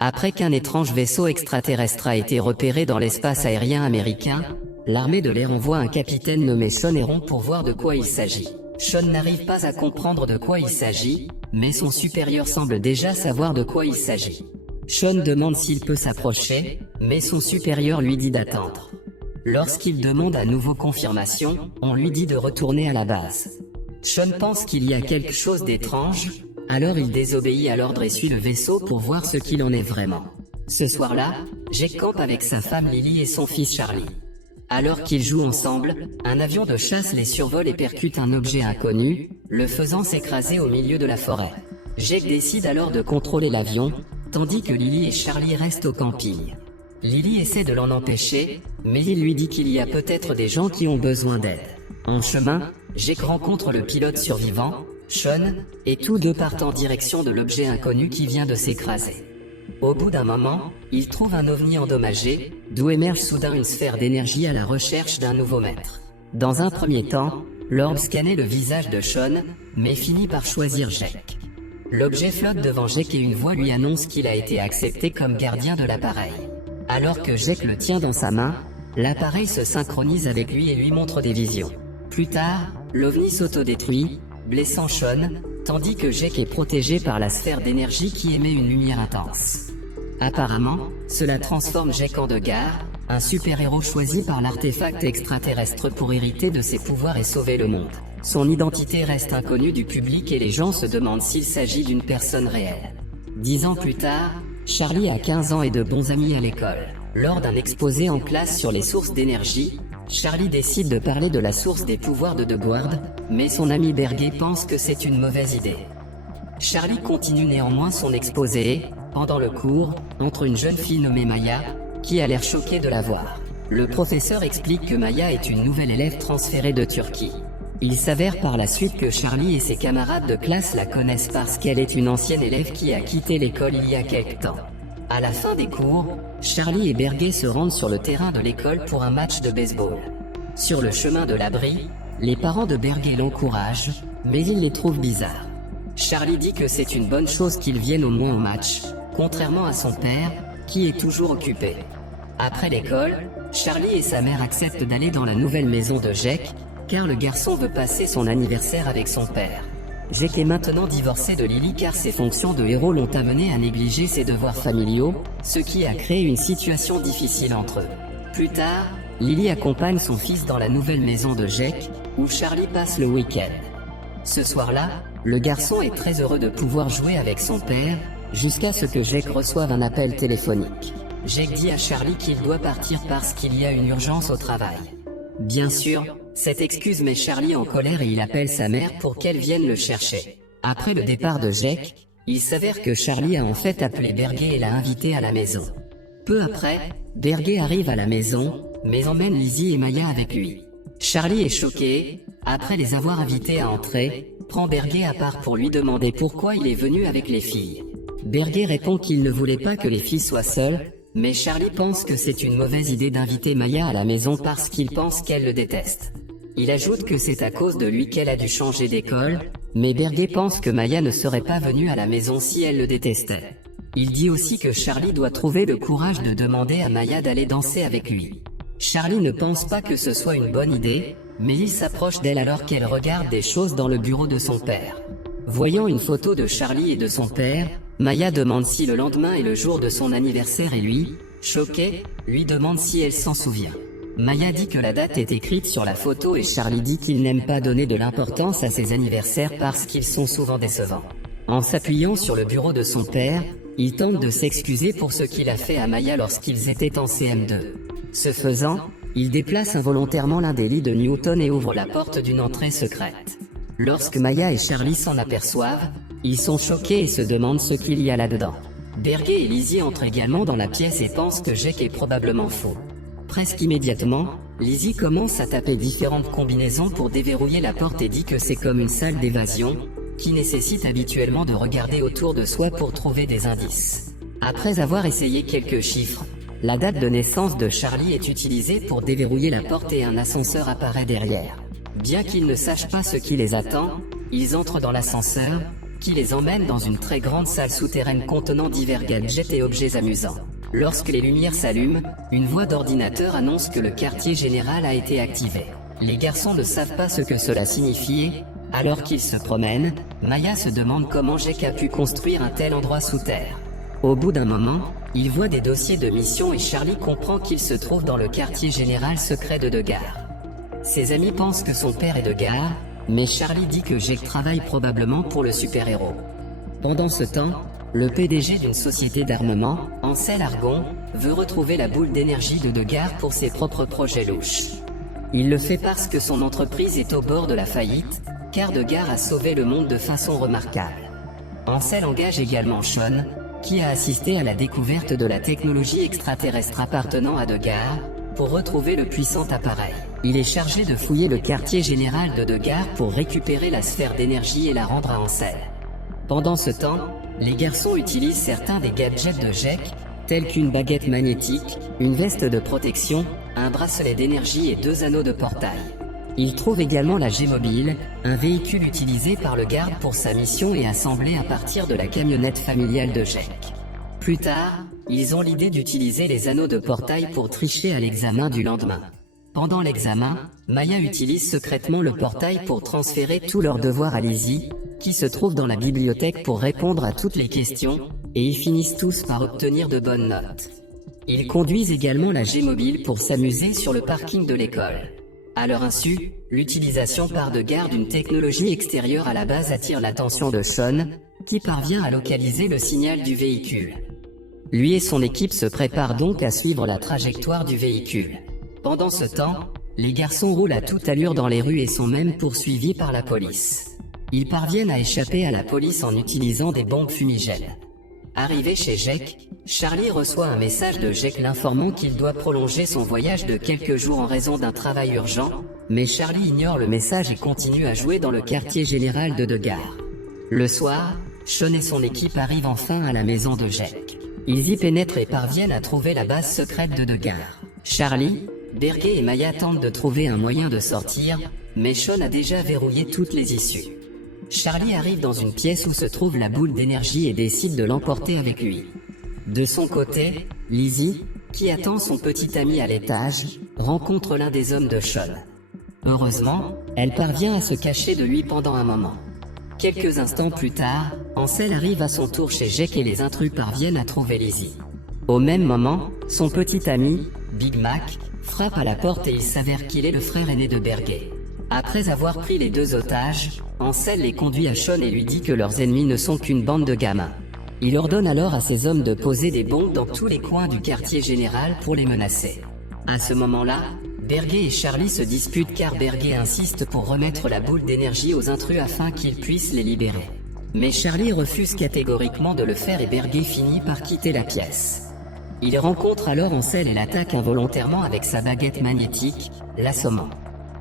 Après qu'un étrange vaisseau extraterrestre a été repéré dans l'espace aérien américain, l'armée de l'air envoie un capitaine nommé Sean Heron pour voir de quoi il s'agit. Sean n'arrive pas à comprendre de quoi il s'agit, mais son supérieur semble déjà savoir de quoi il s'agit. Sean demande s'il peut s'approcher, mais son supérieur lui dit d'attendre. Lorsqu'il demande à nouveau confirmation, on lui dit de retourner à la base. Sean pense qu'il y a quelque chose d'étrange, alors il désobéit à l'ordre et suit le vaisseau pour voir ce qu'il en est vraiment. Ce soir-là, Jake campe avec sa femme Lily et son fils Charlie. Alors qu'ils jouent ensemble, un avion de chasse les survole et percute un objet inconnu, le faisant s'écraser au milieu de la forêt. Jake décide alors de contrôler l'avion, tandis que Lily et Charlie restent au camping. Lily essaie de l'en empêcher, mais il lui dit qu'il y a peut-être des gens qui ont besoin d'aide. En chemin, Jake rencontre le pilote survivant, Sean, et tous deux partent en direction de l'objet inconnu qui vient de s'écraser. Au bout d'un moment, ils trouvent un ovni endommagé, d'où émerge soudain une sphère d'énergie à la recherche d'un nouveau maître. Dans un premier temps, l'orbe scannait le visage de Sean, mais finit par choisir Jake. L'objet flotte devant Jake et une voix lui annonce qu'il a été accepté comme gardien de l'appareil. Alors que Jake le tient dans sa main, l'appareil se synchronise avec lui et lui montre des visions. Plus tard, l'ovni s'autodétruit, blessant Sean, tandis que Jake est protégé par la sphère d'énergie qui émet une lumière intense. Apparemment, cela transforme Jake en Degar, un super-héros choisi par l'artefact extraterrestre pour hériter de ses pouvoirs et sauver le monde. Son identité reste inconnue du public et les gens se demandent s'il s'agit d'une personne réelle. 10 ans plus tard, Charlie a 15 ans et de bons amis à l'école. Lors d'un exposé en classe sur les sources d'énergie, Charlie décide de parler de la source des pouvoirs de Deguard, mais son ami Berger pense que c'est une mauvaise idée. Charlie continue néanmoins son exposé, pendant le cours, entre une jeune fille nommée Maya, qui a l'air choquée de la voir. Le professeur explique que Maya est une nouvelle élève transférée de Turquie. Il s'avère par la suite que Charlie et ses camarades de classe la connaissent parce qu'elle est une ancienne élève qui a quitté l'école il y a quelque temps. À la fin des cours, Charlie et Berger se rendent sur le terrain de l'école pour un match de baseball. Sur le chemin de l'abri, les parents de Berger l'encouragent, mais ils les trouvent bizarres. Charlie dit que c'est une bonne chose qu'ils viennent au moins au match, contrairement à son père, qui est toujours occupé. Après l'école, Charlie et sa mère acceptent d'aller dans la nouvelle maison de Jake, car le garçon veut passer son anniversaire avec son père. Jake est maintenant divorcé de Lily car ses fonctions de héros l'ont amené à négliger ses devoirs familiaux, ce qui a créé une situation difficile entre eux. Plus tard, Lily accompagne son fils dans la nouvelle maison de Jake, où Charlie passe le week-end. Ce soir-là, le garçon est très heureux de pouvoir jouer avec son père, jusqu'à ce que Jake reçoive un appel téléphonique. Jake dit à Charlie qu'il doit partir parce qu'il y a une urgence au travail. Bien sûr, cette excuse met Charlie en colère et il appelle sa mère pour qu'elle vienne le chercher. Après le départ de Jake, il s'avère que Charlie a en fait appelé Berger et l'a invité à la maison. Peu après, Berger arrive à la maison, mais emmène Lizzie et Maya avec lui. Charlie est choqué, après les avoir invités à entrer, prend Berger à part pour lui demander pourquoi il est venu avec les filles. Berger répond qu'il ne voulait pas que les filles soient seules, mais Charlie pense que c'est une mauvaise idée d'inviter Maya à la maison parce qu'il pense qu'elle le déteste. Il ajoute que c'est à cause de lui qu'elle a dû changer d'école, mais Berger pense que Maya ne serait pas venue à la maison si elle le détestait. Il dit aussi que Charlie doit trouver le courage de demander à Maya d'aller danser avec lui. Charlie ne pense pas que ce soit une bonne idée, mais il s'approche d'elle alors qu'elle regarde des choses dans le bureau de son père. Voyant une photo de Charlie et de son père, Maya demande si le lendemain est le jour de son anniversaire et lui, choqué, lui demande si elle s'en souvient. Maya dit que la date est écrite sur la photo et Charlie dit qu'il n'aime pas donner de l'importance à ses anniversaires parce qu'ils sont souvent décevants. En s'appuyant sur le bureau de son père, il tente de s'excuser pour ce qu'il a fait à Maya lorsqu'ils étaient en CM2. Ce faisant, il déplace involontairement l'un des lits de Newton et ouvre la porte d'une entrée secrète. Lorsque Maya et Charlie s'en aperçoivent, ils sont choqués et se demandent ce qu'il y a là-dedans. Berger et Lizzie entrent également dans la pièce et pensent que Jake est probablement faux. Presque immédiatement, Lizzie commence à taper différentes combinaisons pour déverrouiller la porte et dit que c'est comme une salle d'évasion, qui nécessite habituellement de regarder autour de soi pour trouver des indices. Après avoir essayé quelques chiffres, la date de naissance de Charlie est utilisée pour déverrouiller la porte et un ascenseur apparaît derrière. Bien qu'ils ne sachent pas ce qui les attend, ils entrent dans l'ascenseur, qui les emmène dans une très grande salle souterraine contenant divers gadgets et objets amusants. Lorsque les lumières s'allument, une voix d'ordinateur annonce que le quartier général a été activé. Les garçons ne savent pas ce que cela signifie et, alors qu'ils se promènent, Maya se demande comment Jake a pu construire un tel endroit sous terre. Au bout d'un moment, il voit des dossiers de mission et Charlie comprend qu'il se trouve dans le quartier général secret de Degar. Ses amis pensent que son père est Degar, mais Charlie dit que Jake travaille probablement pour le super-héros. Pendant ce temps, le PDG d'une société d'armement, Ansel Argon, veut retrouver la boule d'énergie de Degar pour ses propres projets louches. Il le fait parce que son entreprise est au bord de la faillite, car Degar a sauvé le monde de façon remarquable. Ansel engage également Sean, qui a assisté à la découverte de la technologie extraterrestre appartenant à Degar, pour retrouver le puissant appareil. Il est chargé de fouiller le quartier général de Degar pour récupérer la sphère d'énergie et la rendre à Ansel. Pendant ce temps, les garçons utilisent certains des gadgets de Jake, tels qu'une baguette magnétique, une veste de protection, un bracelet d'énergie et 2 anneaux de portail. Ils trouvent également la G-Mobile, un véhicule utilisé par le garde pour sa mission et assemblé à partir de la camionnette familiale de Jake. Plus tard, ils ont l'idée d'utiliser les anneaux de portail pour tricher à l'examen du lendemain. Pendant l'examen, Maya utilise secrètement le portail pour transférer tous leurs devoirs à Lizzie, qui se trouve dans la bibliothèque pour répondre à toutes les questions, et ils finissent tous par obtenir de bonnes notes. Ils conduisent également la G-Mobile pour s'amuser sur le parking de l'école. À leur insu, l'utilisation par Degar d'une technologie extérieure à la base attire l'attention de Sean, qui parvient à localiser le signal du véhicule. Lui et son équipe se préparent donc à suivre la trajectoire du véhicule. Pendant ce temps, les garçons roulent à toute allure dans les rues et sont même poursuivis par la police. Ils parviennent à échapper à la police en utilisant des bombes fumigènes. Arrivé chez Jake, Charlie reçoit un message de Jake l'informant qu'il doit prolonger son voyage de quelques jours en raison d'un travail urgent, mais Charlie ignore le message et continue à jouer dans le quartier général de Degar. Le soir, Sean et son équipe arrivent enfin à la maison de Jake. Ils y pénètrent et parviennent à trouver la base secrète de Degar. Charlie, Berger et Maya tentent de trouver un moyen de sortir, mais Sean a déjà verrouillé toutes les issues. Charlie arrive dans une pièce où se trouve la boule d'énergie et décide de l'emporter avec lui. De son côté, Lizzie, qui attend son petit ami à l'étage, rencontre l'un des hommes de Sean. Heureusement, elle parvient à se cacher de lui pendant un moment. Quelques instants plus tard, Ansel arrive à son tour chez Jake et les intrus parviennent à trouver Lizzie. Au même moment, son petit ami, Big Mac, frappe à la porte et il s'avère qu'il est le frère aîné de Berger. Après avoir pris les 2 otages, Ansel les conduit à Sean et lui dit que leurs ennemis ne sont qu'une bande de gamins. Il ordonne alors à ses hommes de poser des bombes dans tous les coins du quartier général pour les menacer. À ce moment-là, Berger et Charlie se disputent car Berger insiste pour remettre la boule d'énergie aux intrus afin qu'ils puissent les libérer. Mais Charlie refuse catégoriquement de le faire et Berger finit par quitter la pièce. Il rencontre alors Ansel et l'attaque involontairement avec sa baguette magnétique, l'assommant.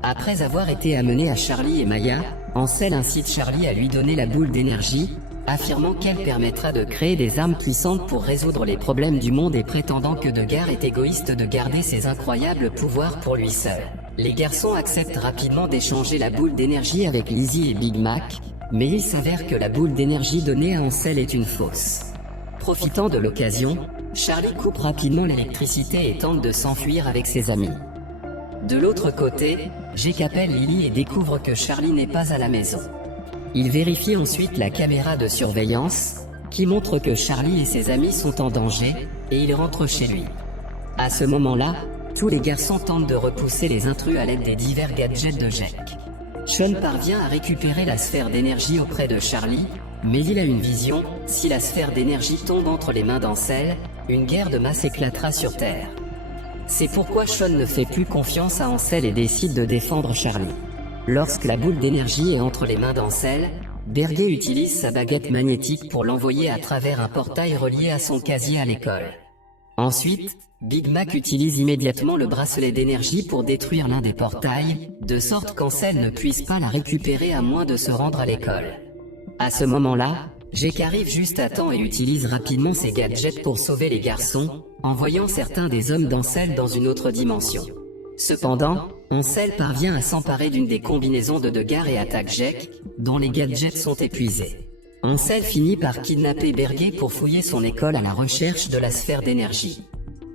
Après avoir été amené à Charlie et Maya, Ansel incite Charlie à lui donner la boule d'énergie, affirmant qu'elle permettra de créer des armes puissantes pour résoudre les problèmes du monde et prétendant que Degar est égoïste de garder ses incroyables pouvoirs pour lui seul. Les garçons acceptent rapidement d'échanger la boule d'énergie avec Lizzie et Big Mac, mais il s'avère que la boule d'énergie donnée à Ansel est une fausse. Profitant de l'occasion, Charlie coupe rapidement l'électricité et tente de s'enfuir avec ses amis. De l'autre côté, Jake appelle Lily et découvre que Charlie n'est pas à la maison. Il vérifie ensuite la caméra de surveillance, qui montre que Charlie et ses amis sont en danger, et il rentre chez lui. À ce moment-là, tous les garçons tentent de repousser les intrus à l'aide des divers gadgets de Jake. Sean parvient à récupérer la sphère d'énergie auprès de Charlie, mais il a une vision, si la sphère d'énergie tombe entre les mains d'Ansel, une guerre de masse éclatera sur Terre. C'est pourquoi Sean ne fait plus confiance à Ansel et décide de défendre Charlie. Lorsque la boule d'énergie est entre les mains d'Ansel, Berger utilise sa baguette magnétique pour l'envoyer à travers un portail relié à son casier à l'école. Ensuite, Big Mac utilise immédiatement le bracelet d'énergie pour détruire l'un des portails, de sorte qu'Ansel ne puisse pas la récupérer à moins de se rendre à l'école. À ce moment-là, Jake arrive juste à temps et utilise rapidement ses gadgets pour sauver les garçons, envoyant certains des hommes d'Ansel dans une autre dimension. Cependant, Ansel parvient à s'emparer d'une des combinaisons de Degar et attaque Jake, dont les gadgets sont épuisés. Ansel finit par kidnapper Berger pour fouiller son école à la recherche de la sphère d'énergie.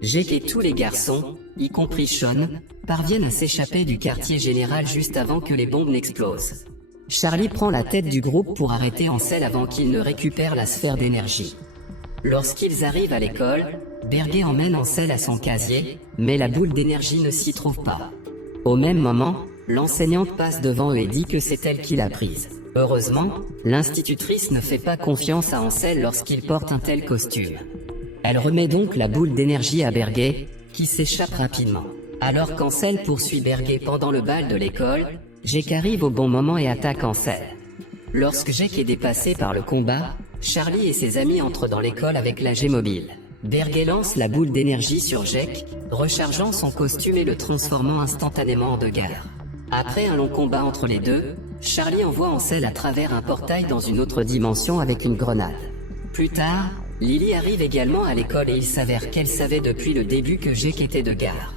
Jake et tous les garçons, y compris Sean, parviennent à s'échapper du quartier général juste avant que les bombes n'explosent. Charlie prend la tête du groupe pour arrêter Ansel avant qu'il ne récupère la sphère d'énergie. Lorsqu'ils arrivent à l'école, Berger emmène Ansel à son casier, mais la boule d'énergie ne s'y trouve pas. Au même moment, l'enseignante passe devant eux et dit que c'est elle qui l'a prise. Heureusement, l'institutrice ne fait pas confiance à Ansel lorsqu'il porte un tel costume. Elle remet donc la boule d'énergie à Berger, qui s'échappe rapidement. Alors qu'Ansel poursuit Berger pendant le bal de l'école, Jake arrive au bon moment et attaque Ansel. Lorsque Jake est dépassé par le combat, Charlie et ses amis entrent dans l'école avec la G-Mobile. Berger lance la boule d'énergie sur Jake, rechargeant son costume et le transformant instantanément en deux gars. Après un long combat entre les deux, Charlie envoie Ansel à travers un portail dans une autre dimension avec une grenade. Plus tard, Lily arrive également à l'école et il s'avère qu'elle savait depuis le début que Jake était de gare.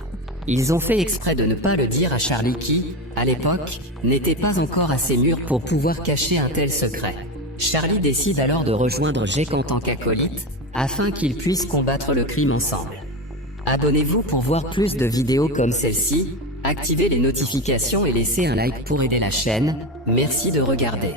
Ils ont fait exprès de ne pas le dire à Charlie qui, à l'époque, n'était pas encore assez mûr pour pouvoir cacher un tel secret. Charlie décide alors de rejoindre Jake en tant qu'acolyte, afin qu'ils puissent combattre le crime ensemble. Abonnez-vous pour voir plus de vidéos comme celle-ci, activez les notifications et laissez un like pour aider la chaîne, merci de regarder.